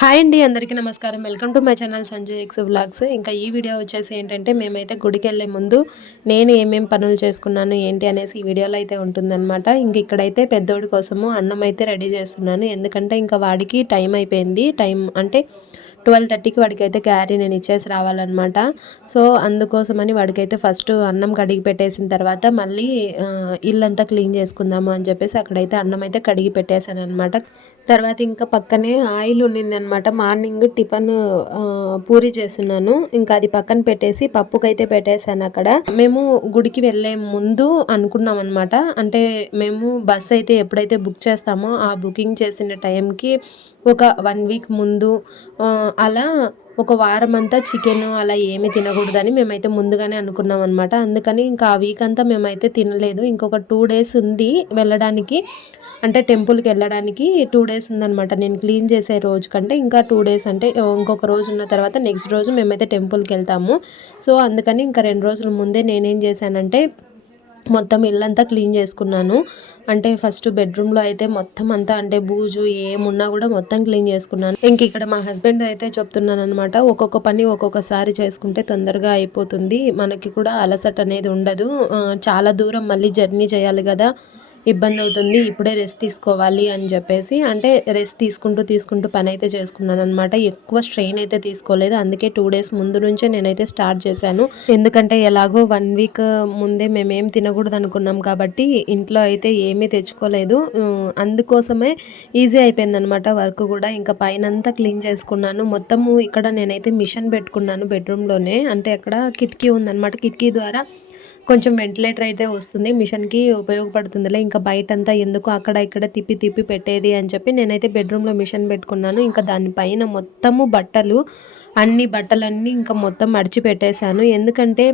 Hi అండి అందరికీ నమస్కారం. Welcome to my channel Sanjay X vlogs ఇంకా ఈ వీడియో వచ్చేసి ఏంటంటే మేమైతే గుడికి వెళ్ళే ముందు నేను ఏమేమి పనులు చేసుకున్నాను ఏంటి అనేసి ఈ వీడియోలో అయితే ఉంటుందన్నమాట. ఇంక ఇక్కడైతే పెద్దోడి కోసము అన్నం అయితే రెడీ చేస్తున్నాను. ఎందుకంటే ఇంకా వాడికి టైం అయిపోయింది. టైం అంటే ట్వెల్వ్ థర్టీకి వాడికి అయితే క్యారీ నేను ఇచ్చేసి రావాలన్నమాట. సో అందుకోసమని వాడికైతే ఫస్ట్ అన్నం కడిగి పెట్టేసిన తర్వాత మళ్ళీ ఇల్లంతా క్లీన్ చేసుకుందాము అని చెప్పేసి అక్కడైతే అన్నం అయితే కడిగి పెట్టేశాను అనమాట తర్వాత ఇంకా పక్కనే ఆయిల్ ఉన్నిందనమాట. మార్నింగ్ టిఫిన్ పూరి చేస్తున్నాను. ఇంకా అది పక్కన పెట్టేసి పప్పుకైతే పెట్టేశాను అక్కడ. మేము గుడికి వెళ్ళే ముందు అనుకున్నాం అనమాట అంటే మేము బస్ అయితే ఎప్పుడైతే బుక్ చేస్తామో ఆ బుకింగ్ చేసిన టైంకి ఒక వన్ వీక్ ముందు అలా ఒక వారం అంతా చికెన్ అలా ఏమి తినకూడదని మేమైతే ముందుగానే అనుకున్నాం అనమాట అందుకని ఇంకా ఆ వీక్ అంతా మేమైతే తినలేదు. ఇంకొక టూ డేస్ ఉంది వెళ్ళడానికి. అంటే టెంపుల్కి వెళ్ళడానికి టూ డేస్ ఉందనమాట నేను క్లీన్ చేసే రోజు కంటే ఇంకా టూ డేస్ అంటే ఇంకొక రోజు ఉన్న తర్వాత నెక్స్ట్ రోజు మేమైతే టెంపుల్కి వెళ్తాము. సో అందుకని ఇంకా రెండు రోజుల ముందే నేనేం చేశానంటే మొత్తం ఇల్లంతా క్లీన్ చేసుకున్నాను. అంటే ఫస్ట్ బెడ్రూమ్లో అయితే మొత్తం అంతా అంటే బూజు ఏమున్నా కూడా మొత్తం క్లీన్ చేసుకున్నాను. ఇంక ఇక్కడ మా హస్బెండ్ అయితే చెప్తున్నాను అనమాట ఒక్కొక్క పని ఒక్కొక్కసారి చేసుకుంటే తొందరగా అయిపోతుంది. మనకి కూడా అలసట అనేది ఉండదు. చాలా దూరం మళ్ళీ జర్నీ చేయాలి కదా. ఇబ్బంది అవుతుంది ఇప్పుడే రెస్ట్ తీసుకోవాలి అని చెప్పేసి అంటే రెస్ట్ తీసుకుంటూ తీసుకుంటూ పని అయితే చేసుకున్నాను అనమాట ఎక్కువ స్ట్రెయిన్ అయితే తీసుకోలేదు. అందుకే టూ డేస్ ముందు నుంచే నేనైతే స్టార్ట్ చేశాను. ఎందుకంటే ఎలాగో వన్ వీక్ ముందే మేమేం తినకూడదు అనుకున్నాం కాబట్టి ఇంట్లో అయితే ఏమీ తెచ్చుకోలేదు. అందుకోసమే ఈజీ అయిపోయింది అనమాట వర్క్ కూడా. ఇంకా పైన అంతా క్లీన్ చేసుకున్నాను. మొత్తము ఇక్కడ నేనైతే మిషన్ పెట్టుకున్నాను బెడ్రూమ్లోనే అంటే అక్కడ కిటికీ ఉందన్నమాట. కిటికీ ద్వారా కొంచెం వెంటిలేటర్ అయితే వస్తుంది. మిషన్కి ఉపయోగపడుతుందిలే. ఇంకా బయటంతా ఎందుకు అక్కడ ఇక్కడ తిప్పి తిప్పి పెట్టేది అని చెప్పి నేనైతే బెడ్రూమ్లో మిషన్ పెట్టుకున్నాను. ఇంకా దానిపైన మొత్తము బట్టలు అన్ని బట్టలన్నీ ఇంకా మొత్తం మడిచి పెట్టేశాను. ఎందుకంటే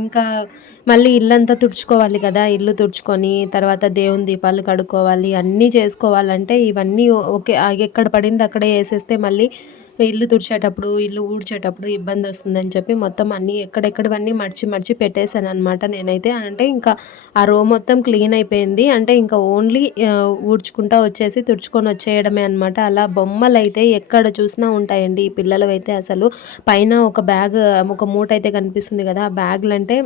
ఇంకా మళ్ళీ ఇల్లంతా తుడుచుకోవాలి కదా. ఇల్లు తుడుచుకొని తర్వాత దేవుని దీపాలు కడుక్కోవాలి అన్నీ చేసుకోవాలంటే ఇవన్నీ ఓకే ఎక్కడ పడింది అక్కడే వేసేస్తే మళ్ళీ ఇల్లు తుడిచేటప్పుడు ఇల్లు ఊడ్చేటప్పుడు ఇబ్బంది వస్తుందని చెప్పి మొత్తం అన్నీ ఎక్కడెక్కడవన్నీ మడిచి మడిచి పెట్టేశాను అనమాట నేనైతే. అంటే ఇంకా ఆ రో మొత్తం క్లీన్ అయిపోయింది. అంటే ఇంకా ఓన్లీ ఊడ్చుకుంటా వచ్చేసి తుడుచుకొని వచ్చేయడమే అనమాట అలా బొమ్మలు అయితే ఎక్కడ చూసినా ఉంటాయండి ఈ పిల్లలు అయితే అసలు. పైన ఒక బ్యాగ్ ఒక మూట అయితే కనిపిస్తుంది కదా ఆ బ్యాగ్లు అంటే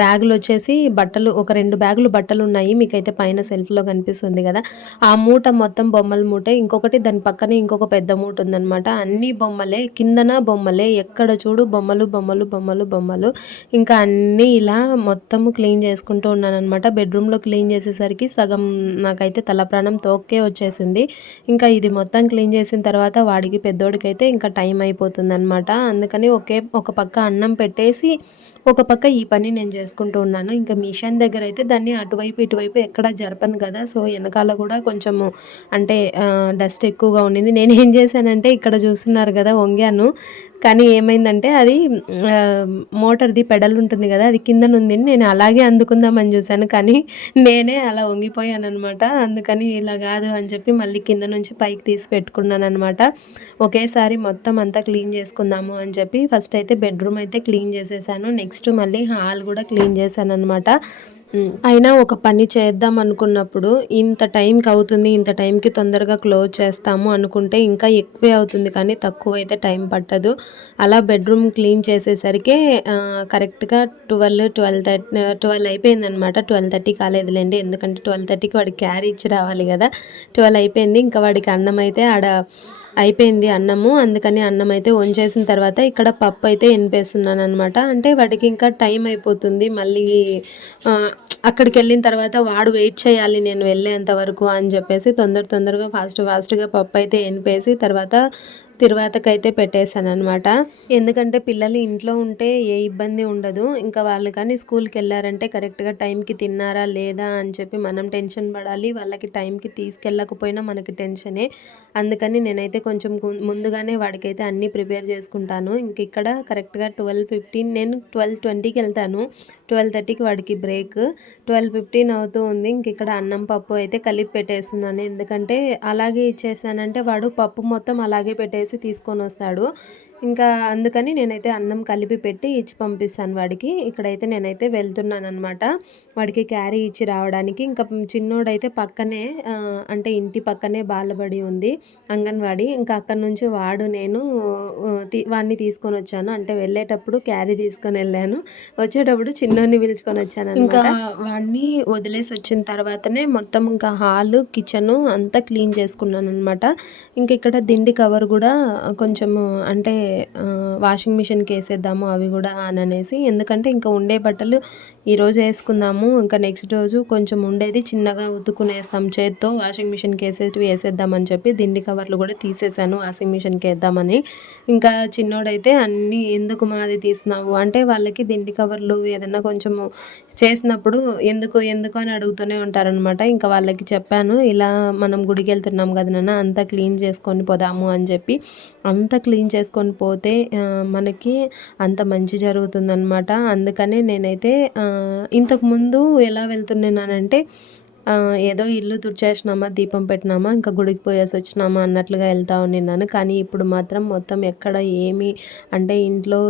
బ్యాగులు వచ్చేసి బట్టలు ఒక రెండు బ్యాగులు బట్టలు ఉన్నాయి మీకైతే పైన సెల్ఫ్లో కనిపిస్తుంది కదా. ఆ మూట మొత్తం బొమ్మల మూటే ఇంకొకటి దాని పక్కనే ఇంకొక పెద్ద మూట ఉందనమాట అన్ని బొమ్మలే కిందన బొమ్మలే ఎక్కడ చూడు బొమ్మలు బొమ్మలు బొమ్మలు బొమ్మలు. ఇంకా అన్నీ ఇలా మొత్తము క్లీన్ చేసుకుంటూ ఉన్నానమాట బెడ్రూమ్లో క్లీన్ చేసేసరికి సగం నాకైతే తల ప్రాణం తోక్కే వచ్చేసింది. ఇంకా ఇది మొత్తం క్లీన్ చేసిన తర్వాత వాడికి పెద్దోడికైతే ఇంకా టైం అయిపోతుంది అనమాట అందుకని ఒకే ఒక పక్క అన్నం పెట్టేసి ఒక పక్క ఈ పని నేను చేసుకుంటూ ఉన్నాను. ఇంకా మిషన్ దగ్గర అయితే దాన్ని అటువైపు ఇటువైపు ఎక్కడ జరపను కదా. సో వెనకాల కూడా కొంచెము అంటే డస్ట్ ఎక్కువగా ఉండింది. నేను ఏం చేశానంటే ఇక్కడ చూస్తున్నారు కదా వంగాను. కానీ ఏమైందంటే అది మోటార్ది పెడల్ ఉంటుంది కదా అది కింద ఉంది నేను అలాగే అందుకుందామని చూశాను. కానీ నేనే అలా వంగిపోయాను అనమాట అందుకని ఇలా కాదు అని చెప్పి మళ్ళీ కింద నుంచి పైకి తీసి పెట్టుకున్నాను అనమాట ఒకేసారి మొత్తం అంతా క్లీన్ చేసుకుందాము అని చెప్పి ఫస్ట్ అయితే బెడ్రూమ్ అయితే క్లీన్ చేసేసాను. నెక్స్ట్ నెక్స్ట్ మళ్ళీ హాల్ కూడా క్లీన్ చేశాను అనమాట అయినా ఒక పని చేద్దాం అనుకున్నప్పుడు ఇంత టైంకి అవుతుంది ఇంత టైంకి తొందరగా క్లోజ్ చేస్తాము అనుకుంటే ఇంకా ఎక్కువే అవుతుంది కానీ తక్కువ అయితే టైం పట్టదు. అలా బెడ్రూమ్ క్లీన్ చేసేసరికి కరెక్ట్గా ట్వెల్వ్ ట్వెల్వ్ థర్టీ ట్వెల్వ్ అయిపోయింది అనమాట ట్వెల్వ్ థర్టీ కాలేదులేండి ఎందుకంటే ట్వెల్వ్ థర్టీకి వాడికి క్యారీ ఇచ్చి రావాలి కదా. ట్వెల్వ్ అయిపోయింది ఇంకా వాడికి అన్నం అయితే ఆడ అయిపోయింది అన్నము. అందుకని అన్నం అయితే వంచేసిన తర్వాత ఇక్కడ పప్పు అయితే ఎనిపేస్తున్నాను అనమాట అంటే వాడికి ఇంకా టైం అయిపోతుంది. మళ్ళీ అక్కడికి వెళ్ళిన తర్వాత వాడు వెయిట్ చేయాలి నేను వెళ్ళేంత వరకు అని చెప్పేసి తొందర తొందరగా ఫాస్ట్ ఫాస్ట్గా పప్పు అయితే ఎనిపేసి తర్వాత తిరువాతకైతే పెట్టేశాను అనమాట ఎందుకంటే పిల్లలు ఇంట్లో ఉంటే ఏ ఇబ్బంది ఉండదు. ఇంకా వాళ్ళు కానీ స్కూల్కి వెళ్ళారంటే కరెక్ట్గా టైంకి తిన్నారా లేదా అని చెప్పి మనం టెన్షన్ పడాలి. వాళ్ళకి టైంకి తీసుకెళ్ళకపోయినా మనకి టెన్షనే. అందుకని నేనైతే కొంచెం ముందుగానే వాడికైతే అన్నీ ప్రిపేర్ చేసుకుంటాను. ఇంక ఇక్కడ కరెక్ట్గా ట్వెల్వ్ ఫిఫ్టీన్ నేను ట్వెల్వ్ ట్వంటీకి వెళ్తాను. ట్వెల్వ్ థర్టీకి వాడికి బ్రేక్. ట్వెల్వ్ ఫిఫ్టీన్ అవుతూ ఉంది. ఇంక ఇక్కడ అన్నం పప్పు అయితే కలిపి పెట్టేస్తున్నాను. ఎందుకంటే అలాగే ఇచ్చేసానంటే వాడు పప్పు మొత్తం అలాగే పెట్టేసి తీసుకొని వస్తాడు. ఇంకా అందుకని నేనైతే అన్నం కలిపి పెట్టి ఇచ్చి పంపిస్తాను వాడికి. ఇక్కడైతే నేనైతే వెళ్తున్నాను అనమాట వాడికి క్యారీ ఇచ్చి రావడానికి. ఇంకా చిన్నోడైతే పక్కనే అంటే ఇంటి పక్కనే బాలబడి ఉంది అంగన్వాడి. ఇంకా అక్కడి నుంచి వాడు నేను వాడిని తీసుకొని వచ్చాను. అంటే వెళ్ళేటప్పుడు క్యారీ తీసుకొని వెళ్ళాను. వచ్చేటప్పుడు చిన్నోడిని పిలుచుకొని వచ్చాను ఇంకా వాడిని వదిలేసి వచ్చిన తర్వాతనే మొత్తం ఇంకా హాల్ కిచెన్ అంతా క్లీన్ చేసుకున్నాను అనమాట ఇంకా ఇక్కడ దిండి కవర్ కూడా కొంచెం అంటే వాషింగ్ మిషన్కి వేసేద్దాము అవి కూడా అని అనేసి. ఎందుకంటే ఇంకా ఉండే బట్టలు ఈరోజు వేసుకుందాము. ఇంకా నెక్స్ట్ రోజు కొంచెం ఉండేది చిన్నగా ఉతుకునేస్తాం చేత్తో. వాషింగ్ మిషన్కి వేసేటివి వేసేద్దామని చెప్పి దిండి కవర్లు కూడా తీసేసాను వాషింగ్ మిషన్కి వేద్దామని. ఇంకా చిన్నోడైతే అన్నీ ఎందుకు మాది తీసినావు అంటే వాళ్ళకి దిండి కవర్లు ఏదన్నా కొంచెము చేసినప్పుడు ఎందుకు ఎందుకు అని అడుగుతూనే ఉంటారనమాట ఇంకా వాళ్ళకి చెప్పాను ఇలా మనం గుడికి వెళ్తున్నాం కదా నాన్న అంతా క్లీన్ చేసుకొని పోదాము అని చెప్పి. అంత క్లీన్ చేసుకొని పోతే మనకి అంత మంచి జరుగుతుందనమాట అందుకనే నేనైతే ఇంతకుముందు ఎలా వెళ్తున్నానంటే ఏదో ఇల్లు తుడిచేసినామా దీపం పెట్టినామా ఇంకా గుడికి పోయేసి వచ్చినామా అన్నట్లుగా వెళ్తా ఉన్నాను కానీ ఇప్పుడు మాత్రం మొత్తం ఎక్కడ ఏమి అంటే ఇంట్లో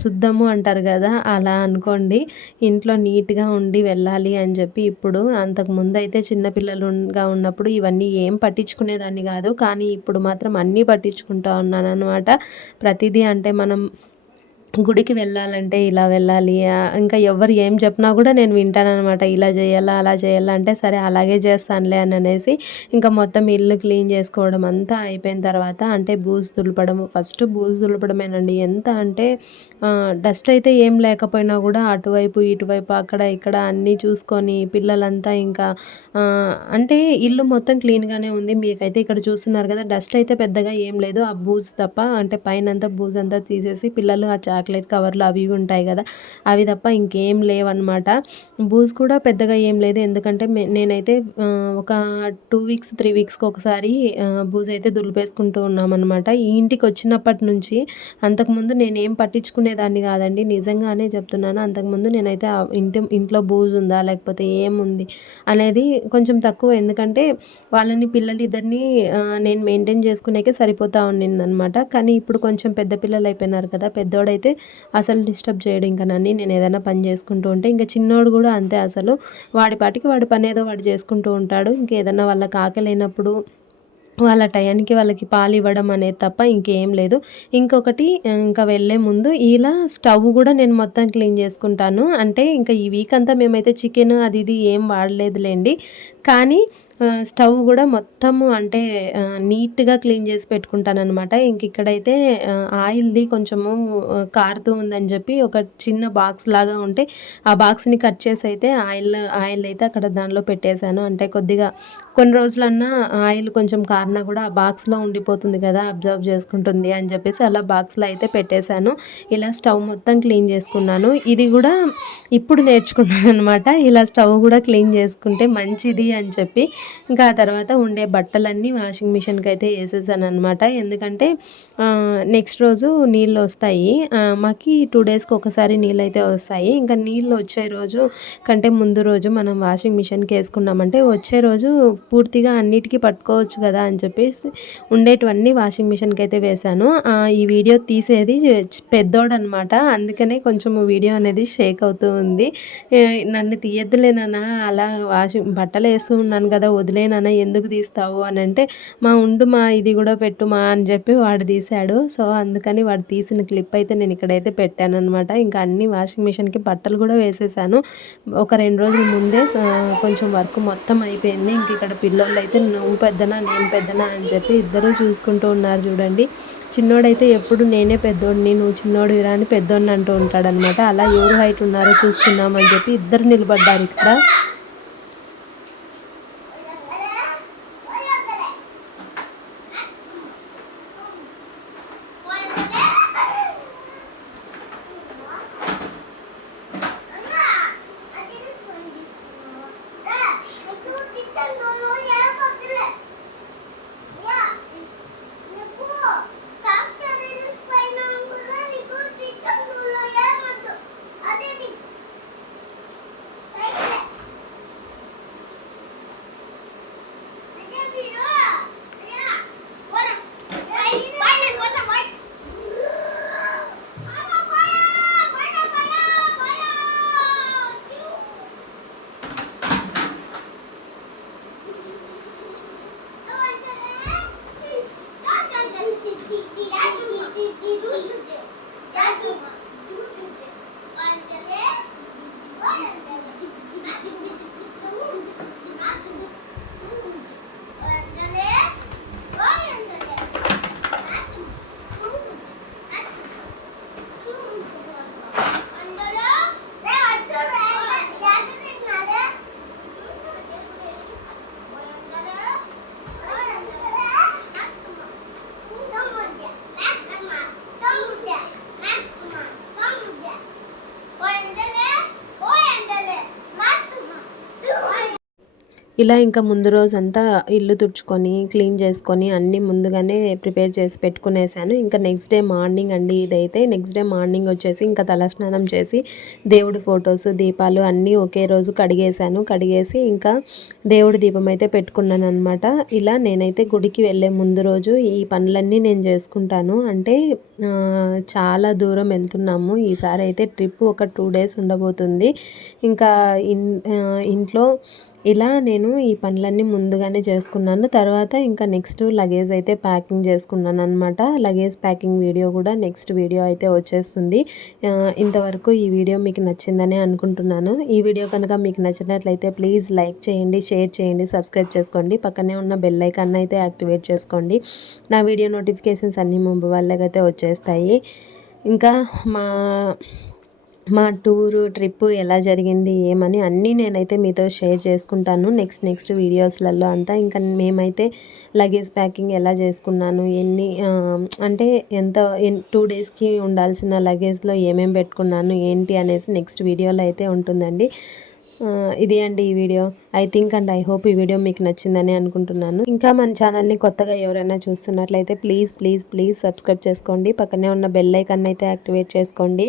శుద్ధము అంటారు కదా అలా అనుకోండి. ఇంట్లో నీట్గా ఉండి వెళ్ళాలి అని చెప్పి ఇప్పుడు అంతకుముందు అయితే చిన్నపిల్లలుగా ఉన్నప్పుడు ఇవన్నీ ఏం పట్టించుకునేదాన్ని కాదు. కానీ ఇప్పుడు మాత్రం అన్నీ పట్టించుకుంటా ఉన్నాను అనమాట ప్రతిదీ అంటే మనం గుడికి వెళ్ళాలంటే ఇలా వెళ్ళాలి. ఇంకా ఎవరు ఏం చెప్పినా కూడా నేను వింటాననమాట ఇలా చేయాలా అలా చేయాలా అంటే సరే అలాగే చేస్తానులే అని అనేసి ఇంకా మొత్తం ఇల్లు క్లీన్ చేసుకోవడం అంతా అయిపోయిన తర్వాత అంటే బూజు దులపడం ఫస్ట్ బూజు దులపడమేనండి. ఎంత అంటే డస్ట్ అయితే ఏం లేకపోయినా కూడా అటువైపు ఇటువైపు అక్కడ ఇక్కడ అన్నీ చూసుకొని పిల్లలంతా ఇంకా అంటే ఇల్లు మొత్తం క్లీన్గానే ఉంది. మీకైతే ఇక్కడ చూస్తున్నారు కదా డస్ట్ అయితే పెద్దగా ఏం లేదు. ఆ బూజు తప్ప అంటే పైన అంతా బూజు అంతా తీసేసి పిల్లలు ఆ చాక్లెట్ కవర్లు అవి ఉంటాయి కదా అవి తప్ప ఇంకేం లేవన్నమాట. బూజు కూడా పెద్దగా ఏం లేదు. ఎందుకంటే నేనైతే ఒక టూ వీక్స్ త్రీ వీక్స్కి ఒకసారి బూజు అయితే దులిపేసుకుంటూ ఉన్నామన్నమాట. ఈ ఇంటికి వచ్చినప్పటి నుంచి అంతకుముందు నేనేం అనుకునేదాన్ని కాదండి. నిజంగానే చెప్తున్నాను. అంతకుముందు నేనైతే ఇంటి ఇంట్లో బూజు ఉందా లేకపోతే ఏముంది అనేది కొంచెం తక్కువ. ఎందుకంటే వాళ్ళని పిల్లలు ఇద్దరిని నేను మెయింటైన్ చేసుకునేకే సరిపోతా ఉండిందనమాట కానీ ఇప్పుడు కొంచెం పెద్ద పిల్లలు అయిపోయినారు కదా పెద్దోడైతే అసలు డిస్టర్బ్ చేయడం ఇంకా నన్ను. నేను ఏదైనా పని చేసుకుంటూ ఉంటే ఇంకా చిన్నోడు కూడా అంతే అసలు. వాడి పాటికి వాడి పని ఏదో వాడు చేసుకుంటూ ఉంటాడు. ఇంకేదన్నా వాళ్ళకి ఆకలి వాళ్ళ టయానికి వాళ్ళకి పాలు ఇవ్వడం అనేది తప్ప ఇంకేం లేదు. ఇంకొకటి ఇంకా వెళ్ళే ముందు ఇలా స్టవ్ కూడా నేను మొత్తం క్లీన్ చేసుకుంటాను. అంటే ఇంకా ఈ వీక్ అంతా మేమైతే చికెన్ అది ఇది ఏం వాడలేదులేండి. కానీ స్టవ్ కూడా మొత్తము అంటే నీట్గా క్లీన్ చేసి పెట్టుకుంటాను అనమాట ఇంక ఇక్కడైతే ఆయిల్ది కొంచెము కారుతూ ఉందని చెప్పి ఒక చిన్న బాక్స్ లాగా ఉంటే ఆ బాక్స్ని కట్ చేసి అయితే ఆయిల్ ఆయిల్ అయితే అక్కడ దానిలో పెట్టేశాను. అంటే కొద్దిగా కొన్ని రోజులన్నా ఆయిల్ కొంచెం కారినా కూడా ఆ బాక్స్లో ఉండిపోతుంది కదా అబ్జర్వ్ చేసుకుంటుంది అని చెప్పేసి అలా బాక్స్లో అయితే పెట్టేశాను. ఇలా స్టవ్ మొత్తం క్లీన్ చేసుకున్నాను. ఇది కూడా ఇప్పుడు నేర్చుకున్నాను అనమాట ఇలా స్టవ్ కూడా క్లీన్ చేసుకుంటే మంచిది అని చెప్పి. ఇంకా ఆ తర్వాత ఉండే బట్టలన్నీ వాషింగ్ మిషన్కి అయితే వేసేసాను అనమాట ఎందుకంటే నెక్స్ట్ రోజు నీళ్ళు వస్తాయి. మాకు టూ డేస్కి ఒకసారి నీళ్ళు అయితే వస్తాయి. ఇంకా నీళ్ళు వచ్చే రోజు కంటే ముందు రోజు మనం వాషింగ్ మిషన్కి వేసుకున్నామంటే వచ్చే రోజు పూర్తిగా అన్నిటికీ పట్టుకోవచ్చు కదా అని చెప్పేసి ఉండేటివన్నీ వాషింగ్ మిషన్కి అయితే వేశాను ఈ వీడియో తీసేది పెద్దోడనమాట. అందుకనే కొంచెం వీడియో అనేది షేక్ అవుతూ ఉంది. నన్ను తీయద్దులేనా అలా వాషింగ్ బట్టలు వేస్తూ ఉన్నాను కదా వదిలేనా ఎందుకు తీస్తావు అని అంటే మా ఉండు మా ఇది కూడా పెట్టు మా అని చెప్పి వాడు తీశాడు. సో అందుకని వాడు తీసిన క్లిప్ అయితే నేను ఇక్కడైతే పెట్టాను అనమాట ఇంకా అన్ని వాషింగ్ మిషన్కి బట్టలు కూడా వేసేసాను. ఒక రెండు రోజుల ముందే కొంచెం వర్క్ మొత్తం అయిపోయింది. ఇంక ఇక్కడ పిల్లోళ్ళు అయితే నువ్వు పెద్దనా నేను పెద్దనా అని చెప్పి ఇద్దరు చూసుకుంటూ ఉన్నారు చూడండి. చిన్నోడైతే ఎప్పుడు నేనే పెద్దోడిని నువ్వు చిన్నోడు ఇరా అని పెద్దోడిని అంటూ ఉంటాడనమాట అలా ఎవరు హైట్ ఉన్నారో చూసుకుందామని చెప్పి ఇద్దరు నిలబడ్డారు ఇక్కడ. ఇలా ఇంకా ముందు రోజంతా ఇల్లు తుడుచుకొని క్లీన్ చేసుకొని అన్నీ ముందుగానే ప్రిపేర్ చేసి పెట్టుకునేసాను. ఇంకా నెక్స్ట్ డే మార్నింగ్ అండి ఇదైతే. నెక్స్ట్ డే మార్నింగ్ వచ్చేసి ఇంకా తలస్నానం చేసి దేవుడి ఫొటోస్ దీపాలు అన్నీ ఒకే రోజు కడిగేశాను. కడిగేసి ఇంకా దేవుడి దీపం అయితే పెట్టుకున్నాను అనమాట ఇలా నేనైతే గుడికి వెళ్ళే ముందు రోజు ఈ పనులన్నీ నేను చేసుకుంటాను. అంటే చాలా దూరం వెళ్తున్నాము. ఈసారి అయితే ట్రిప్ ఒక టూ డేస్ ఉండబోతుంది. ఇంకా ఇన్ ఇంట్లో ఇలా నేను ఈ పనులన్నీ ముందుగానే చేసుకున్నాను. తర్వాత ఇంకా నెక్స్ట్ లగేజ్ అయితే ప్యాకింగ్ చేసుకున్నాను అనమాట లగేజ్ ప్యాకింగ్ వీడియో కూడా నెక్స్ట్ వీడియో అయితే వచ్చేస్తుంది. ఇంతవరకు ఈ వీడియో మీకు నచ్చిందని అనుకుంటున్నాను. ఈ వీడియో కనుక మీకు నచ్చినట్లయితే ప్లీజ్ లైక్ చేయండి షేర్ చేయండి సబ్స్క్రైబ్ చేసుకోండి. పక్కనే ఉన్న బెల్ ఐకాన్ అయితే యాక్టివేట్ చేసుకోండి. నా వీడియో నోటిఫికేషన్స్ అన్నీ మొబైల్లోకి అయితే వచ్చేస్తాయి. ఇంకా మా మా టూరు ట్రిప్ ఎలా జరిగింది ఏమని అన్నీ నేనైతే మీతో షేర్ చేసుకుంటాను నెక్స్ట్ నెక్స్ట్ వీడియోస్లలో అంతా. ఇంకా మేమైతే లగేజ్ ప్యాకింగ్ ఎలా చేసుకున్నాను ఎన్ని అంటే ఎంత టూ డేస్కి ఉండాల్సిన లగేజ్లో ఏమేమి పెట్టుకున్నాను ఏంటి అనేసి నెక్స్ట్ వీడియోలో అయితే ఉంటుందండి. ఇది అండి ఈ video. I think and I hope ఈ వీడియో మీకు నచ్చిందని అనుకుంటున్నాను. ఇంకా మన ఛానల్ని కొత్తగా ఎవరైనా చూస్తున్నట్లయితే ప్లీజ్ ప్లీజ్ ప్లీజ్ సబ్స్క్రైబ్ చేసుకోండి. పక్కనే ఉన్న బెల్ ఐకాన్ అయితే యాక్టివేట్ చేసుకోండి.